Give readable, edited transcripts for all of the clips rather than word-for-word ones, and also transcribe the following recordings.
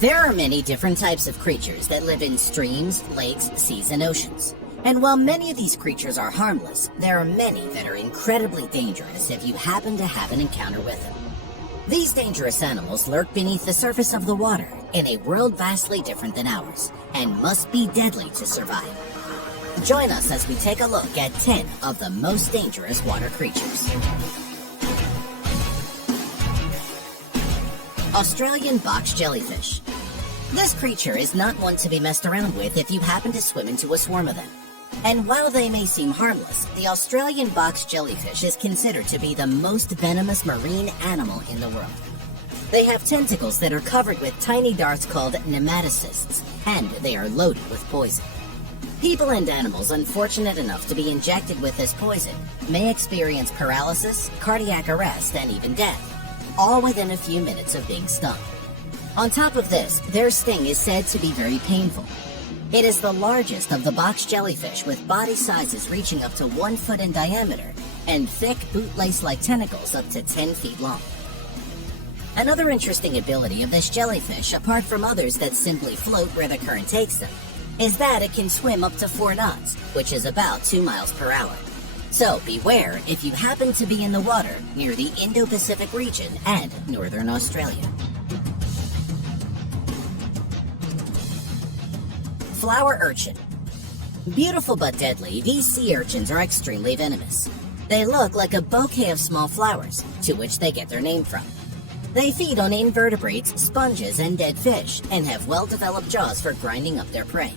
There are many different types of creatures that live in streams, lakes, seas, and oceans. And while many of these creatures are harmless, there are many that are incredibly dangerous if you happen to have an encounter with them. These dangerous animals lurk beneath the surface of the water in a world vastly different than ours, and must be deadly to survive. Join us as we take a look at 10 of the most dangerous water creatures. Australian box jellyfish. This creature is not one to be messed around with if you happen to swim into a swarm of them. And while they may seem harmless, the Australian box jellyfish is considered to be the most venomous marine animal in the world. They have tentacles that are covered with tiny darts called nematocysts, and they are loaded with poison. People and animals unfortunate enough to be injected with this poison may experience paralysis, cardiac arrest, and even death, all within a few minutes of being stung. On top of this, their sting is said to be very painful. It is the largest of the box jellyfish, with body sizes reaching up to 1 foot in diameter and thick bootlace-like tentacles up to 10 feet long. Another interesting ability of this jellyfish, apart from others that simply float where the current takes them, is that it can swim up to 4 knots, which is about 2 miles per hour. So beware if you happen to be in the water near the Indo-Pacific region and northern Australia. Flower urchin. Beautiful but deadly, these sea urchins are extremely venomous. They look like a bouquet of small flowers, to which they get their name from. They feed on invertebrates, sponges, and dead fish, and have well-developed jaws for grinding up their prey.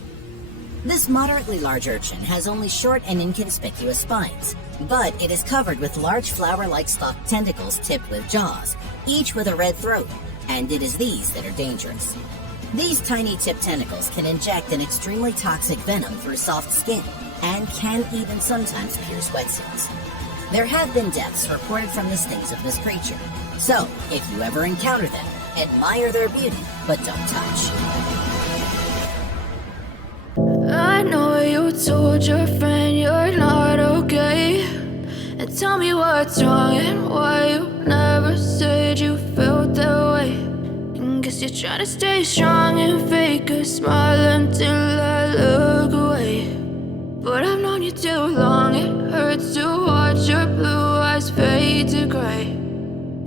This moderately large urchin has only short and inconspicuous spines, but it is covered with large flower-like stalked tentacles tipped with jaws, each with a red throat, and it is these that are dangerous. These tiny tipped tentacles can inject an extremely toxic venom through soft skin, and can even sometimes pierce wetsuits. There have been deaths reported from the stings of this creature, so if you ever encounter them, admire their beauty, but don't touch. I know you told your friend you're not okay, and tell me what's wrong and why you never said you felt that way. And guess you're trying to stay strong and fake a smile until I look away. But I've known you too long, it hurts to watch your blue eyes fade to gray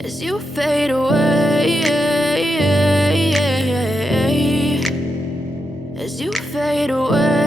as you fade away, as you fade away.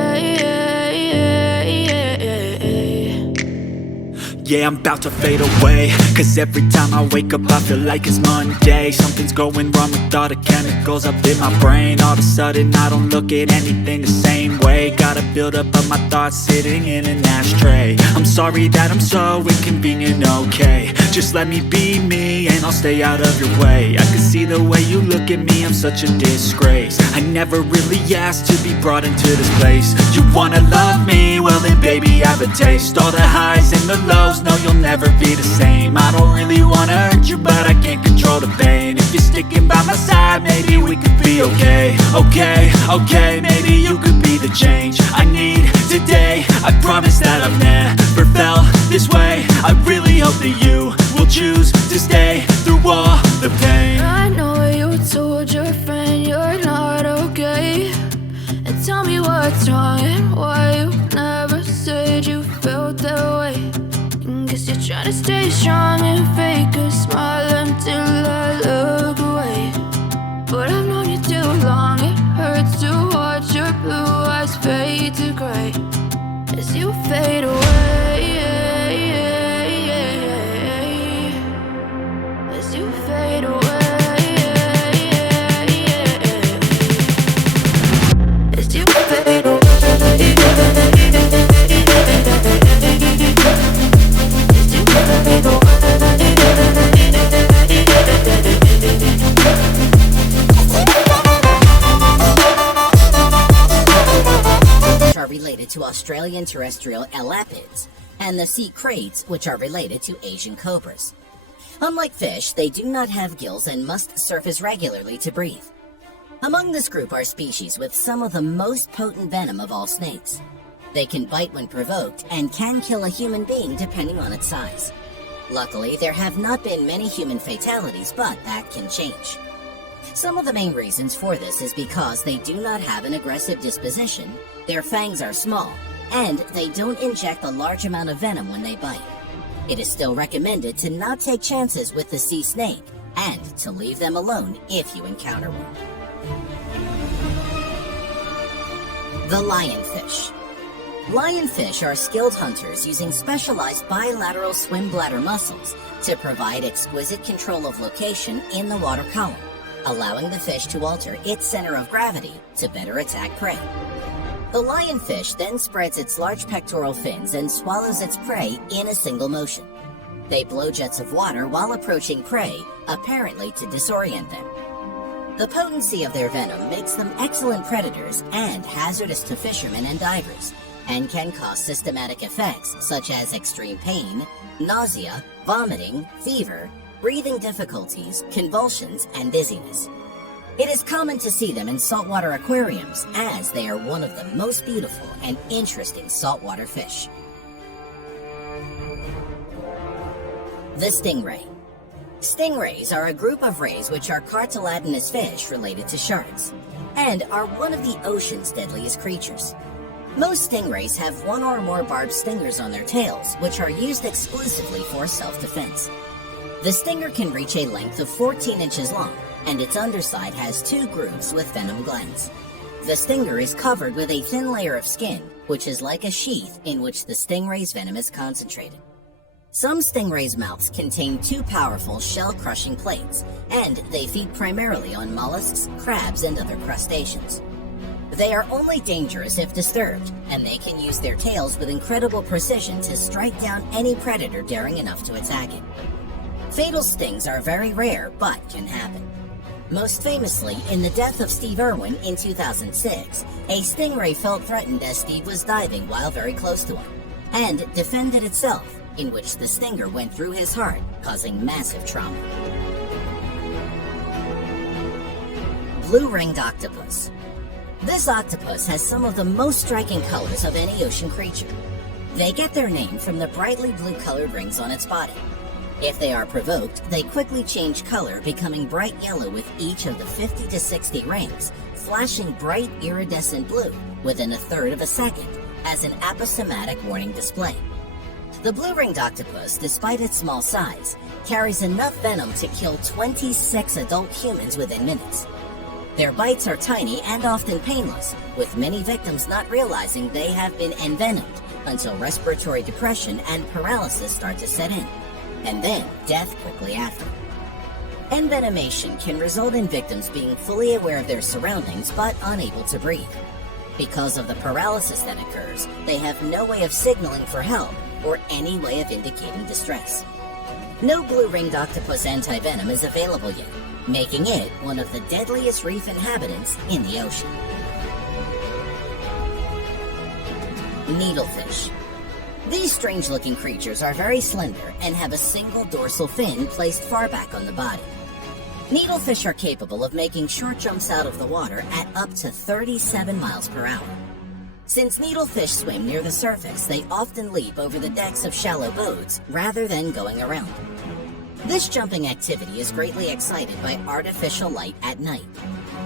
Yeah, I'm about to fade away, cause every time I wake up I feel like it's Monday. Something's going wrong with all the chemicals up in my brain. All of a sudden I don't look at anything the same way. Gotta build up of my thoughts sitting in an ashtray. I'm sorry that I'm so inconvenient, okay. Just let me be me and I'll stay out of your way. I can see the way you look at me, I'm such a disgrace. I never really asked to be brought into this place. You wanna love me? Well then baby I have a taste. All the highs and the lows, no you'll never be the same. I don't really wanna hurt you but I can't control the pain. If you're sticking by my side maybe we could be okay. Okay, maybe you could be the change I need today. I promise that I've never felt this way. I really hope that you will choose to stay through all the pain. I know you told your friend you're not okay, and tell me what's wrong and why you never said you felt that way. And guess you're trying to stay strong and fake a smile until I look away. But I've known you too long, it hurts to watch your blue eyes fade to gray as you fade away, as you fade away, as you fade away. Are related to Australian terrestrial elapids, and the sea kraits, which are related to Asian cobras. Unlike fish, they do not have gills and must surface regularly to breathe. Among this group are species with some of the most potent venom of all snakes. They can bite when provoked and can kill a human being depending on its size. Luckily, there have not been many human fatalities, but that can change. Some of the main reasons for this is because they do not have an aggressive disposition, their fangs are small, and they don't inject a large amount of venom when they bite. It is still recommended to not take chances with the sea snake, and to leave them alone if you encounter one. The lionfish. Lionfish are skilled hunters using specialized bilateral swim bladder muscles to provide exquisite control of location in the water column, allowing the fish to alter its center of gravity to better attack prey. The lionfish then spreads its large pectoral fins and swallows its prey in a single motion. They blow jets of water while approaching prey, apparently to disorient them. The potency of their venom makes them excellent predators and hazardous to fishermen and divers, and can cause systematic effects such as extreme pain, nausea, vomiting, fever, breathing difficulties, convulsions, and dizziness. It is common to see them in saltwater aquariums, as they are one of the most beautiful and interesting saltwater fish. The stingray. Stingrays are a group of rays which are cartilaginous fish related to sharks, and are one of the ocean's deadliest creatures. Most stingrays have one or more barbed stingers on their tails, which are used exclusively for self-defense. The stinger can reach a length of 14 inches long, and its underside has 2 grooves with venom glands. The stinger is covered with a thin layer of skin, which is like a sheath in which the stingray's venom is concentrated. Some stingrays' mouths contain 2 powerful shell-crushing plates, and they feed primarily on mollusks, crabs, and other crustaceans. They are only dangerous if disturbed, and they can use their tails with incredible precision to strike down any predator daring enough to attack it. Fatal stings are very rare, but can happen. Most famously, in the death of Steve Irwin in 2006, a stingray felt threatened as Steve was diving while very close to him, and defended itself, in which the stinger went through his heart, causing massive trauma. Blue-ringed octopus. This octopus has some of the most striking colors of any ocean creature. They get their name from the brightly blue-colored rings on its body. If they are provoked, they quickly change color, becoming bright yellow with each of the 50 to 60 rings, flashing bright iridescent blue within a third of a second as an aposematic warning display. The blue-ringed octopus, despite its small size, carries enough venom to kill 26 adult humans within minutes. Their bites are tiny and often painless, with many victims not realizing they have been envenomed until respiratory depression and paralysis start to set in, and then death quickly after. Envenomation can result in victims being fully aware of their surroundings but unable to breathe. Because of the paralysis that occurs, they have no way of signaling for help or any way of indicating distress. No blue-ringed octopus antivenom is available yet, making it one of the deadliest reef inhabitants in the ocean. Needlefish. These strange-looking creatures are very slender and have a single dorsal fin placed far back on the body. Needlefish are capable of making short jumps out of the water at up to 37 miles per hour. Since needlefish swim near the surface, they often leap over the decks of shallow boats rather than going around. This jumping activity is greatly excited by artificial light at night.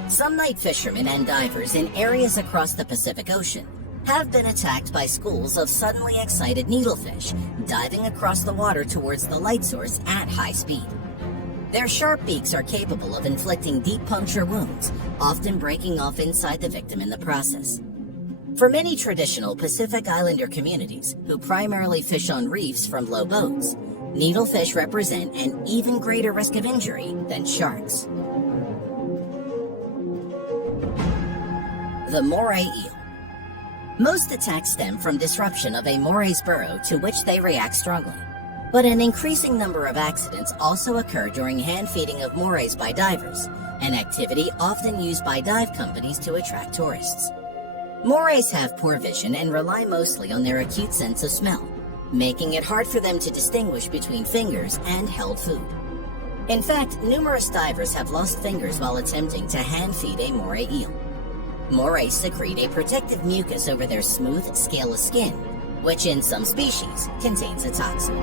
Some night fishermen and divers in areas across the Pacific Ocean have been attacked by schools of suddenly excited needlefish diving across the water towards the light source at high speed. Their sharp beaks are capable of inflicting deep puncture wounds, often breaking off inside the victim in the process. For many traditional Pacific Islander communities, who primarily fish on reefs from low boats, needlefish represent an even greater risk of injury than sharks. The moray eel. Most attacks stem from disruption of a moray's burrow to which they react strongly. But an increasing number of accidents also occur during hand feeding of morays by divers, an activity often used by dive companies to attract tourists. Morays have poor vision and rely mostly on their acute sense of smell, making it hard for them to distinguish between fingers and held food. In fact, numerous divers have lost fingers while attempting to hand feed a moray eel. Morays secrete a protective mucus over their smooth, scaleless skin, which in some species contains a toxin.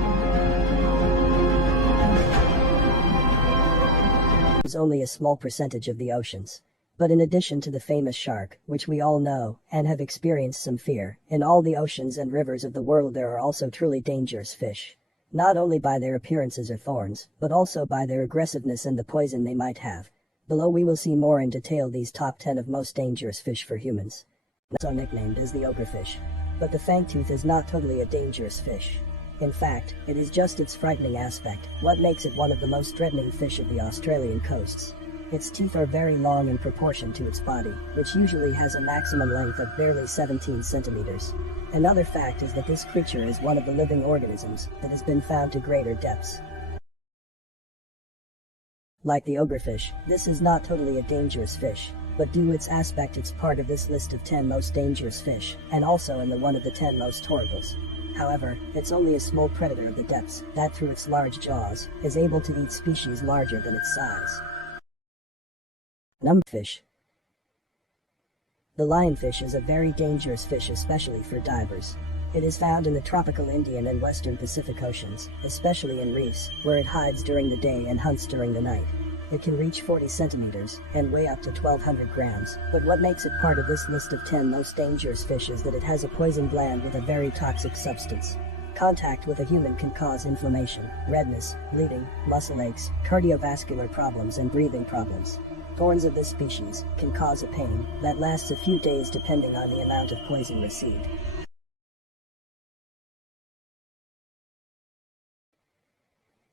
is only a small percentage of the oceans. But in addition to the famous shark, which we all know and have experienced some fear, in all the oceans and rivers of the world there are also truly dangerous fish. Not only by their appearances or thorns, but also by their aggressiveness and the poison they might have. Below we will see more in detail these top 10 of most dangerous fish for humans. Also nicknamed as the ogrefish. But the fangtooth is not totally a dangerous fish. In fact, it is just its frightening aspect what makes it one of the most threatening fish of the Australian coasts. Its teeth are very long in proportion to its body, which usually has a maximum length of barely 17 centimeters. Another fact is that this creature is one of the living organisms that has been found to greater depths. Like the ogrefish, this is not totally a dangerous fish, but due to its aspect it's part of this list of 10 most dangerous fish, and also in the one of the 10 most horribles. However, it's only a small predator of the depths that through its large jaws is able to eat species larger than its size. Fish. The lionfish is a very dangerous fish, especially for divers. It is found in the tropical Indian and western Pacific Oceans, especially in reefs, where it hides during the day and hunts during the night. It can reach 40 centimeters and weigh up to 1,200 grams, but what makes it part of this list of 10 most dangerous fish is that it has a poison gland with a very toxic substance. Contact with a human can cause inflammation, redness, bleeding, muscle aches, cardiovascular problems and breathing problems. Thorns of this species can cause a pain that lasts a few days depending on the amount of poison received.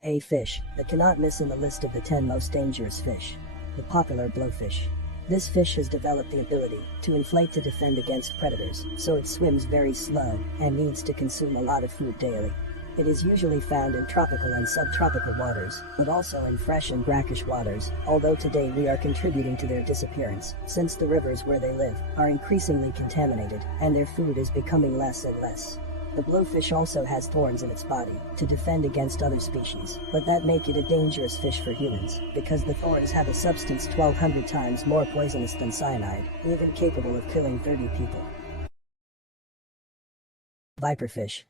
A fish that cannot miss in the list of the 10 most dangerous fish. The popular blowfish. This fish has developed the ability to inflate to defend against predators, so it swims very slow and needs to consume a lot of food daily. It is usually found in tropical and subtropical waters, but also in fresh and brackish waters, although today we are contributing to their disappearance, since the rivers where they live are increasingly contaminated, and their food is becoming less and less. The blowfish also has thorns in its body to defend against other species, but that make it a dangerous fish for humans, because the thorns have a substance 1,200 times more poisonous than cyanide, even capable of killing 30 people. Viperfish.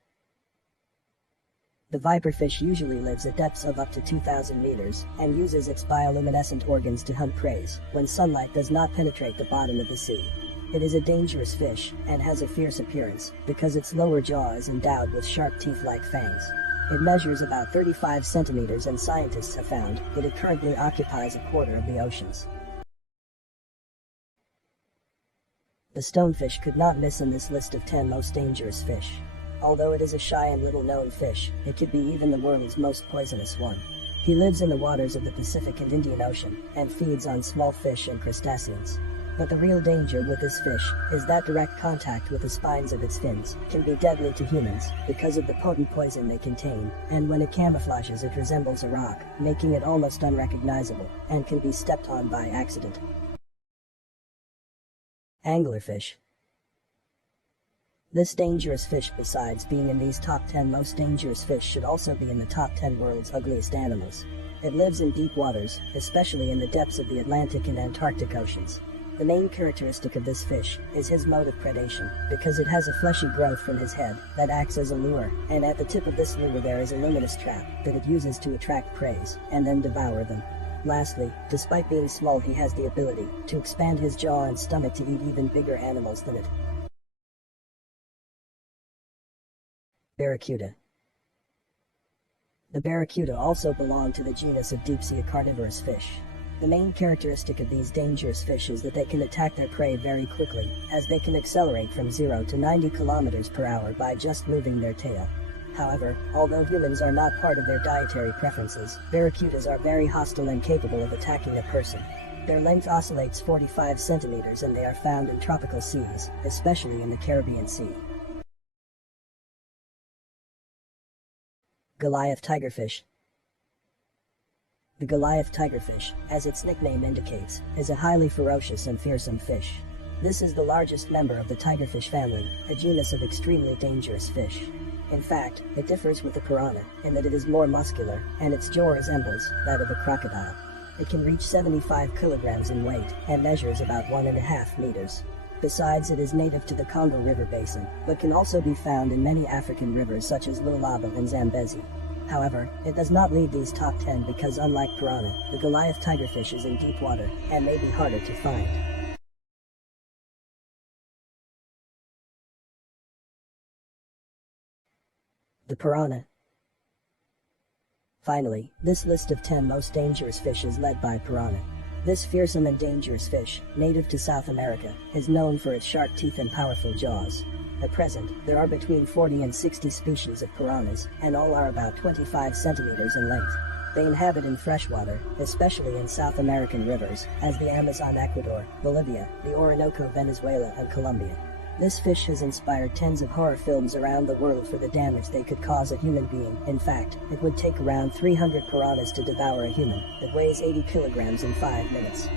The viperfish usually lives at depths of up to 2,000 meters and uses its bioluminescent organs to hunt prey when sunlight does not penetrate the bottom of the sea. It is a dangerous fish and has a fierce appearance because its lower jaw is endowed with sharp teeth-like fangs. It measures about 35 centimeters and scientists have found that it currently occupies a quarter of the oceans. The stonefish could not miss in this list of 10 most dangerous fish. Although it is a shy and little-known fish, it could be even the world's most poisonous one. He lives in the waters of the Pacific and Indian Ocean, and feeds on small fish and crustaceans. But the real danger with this fish is that direct contact with the spines of its fins can be deadly to humans because of the potent poison they contain, and when it camouflages it resembles a rock, making it almost unrecognizable, and can be stepped on by accident. Anglerfish. This dangerous fish, besides being in these top 10 most dangerous fish, should also be in the top 10 world's ugliest animals. It lives in deep waters, especially in the depths of the Atlantic and Antarctic Oceans. The main characteristic of this fish is his mode of predation, because it has a fleshy growth from his head that acts as a lure, and at the tip of this lure there is a luminous trap that it uses to attract prey and then devour them. Lastly, despite being small, he has the ability to expand his jaw and stomach to eat even bigger animals than it. Barracuda. The barracuda also belong to the genus of deep-sea carnivorous fish. The main characteristic of these dangerous fish is that they can attack their prey very quickly, as they can accelerate from 0 to 90 kilometers per hour by just moving their tail. However, although humans are not part of their dietary preferences, barracudas are very hostile and capable of attacking a person. Their length oscillates 45 centimeters and they are found in tropical seas, especially in the Caribbean Sea. Goliath tigerfish. The Goliath tigerfish, as its nickname indicates, is a highly ferocious and fearsome fish. This is the largest member of the tigerfish family, a genus of extremely dangerous fish. In fact, it differs with the piranha in that it is more muscular, and its jaw resembles that of a crocodile. It can reach 75 kilograms in weight and measures about 1.5 meters. Besides, it is native to the Congo River basin, but can also be found in many African rivers such as Lualaba and Zambezi. However, it does not lead these top 10 because unlike piranha, the Goliath tigerfish is in deep water and may be harder to find. The piranha. Finally, this list of 10 most dangerous fish is led by piranha. This fearsome and dangerous fish, native to South America, is known for its sharp teeth and powerful jaws. At present, there are between 40 and 60 species of piranhas, and all are about 25 centimeters in length. They inhabit in freshwater, especially in South American rivers, as the Amazon, Ecuador, Bolivia, the Orinoco, Venezuela, and Colombia. This fish has inspired tens of horror films around the world for the damage they could cause a human being. In fact, it would take around 300 piranhas to devour a human that weighs 80 kilograms in 5 minutes.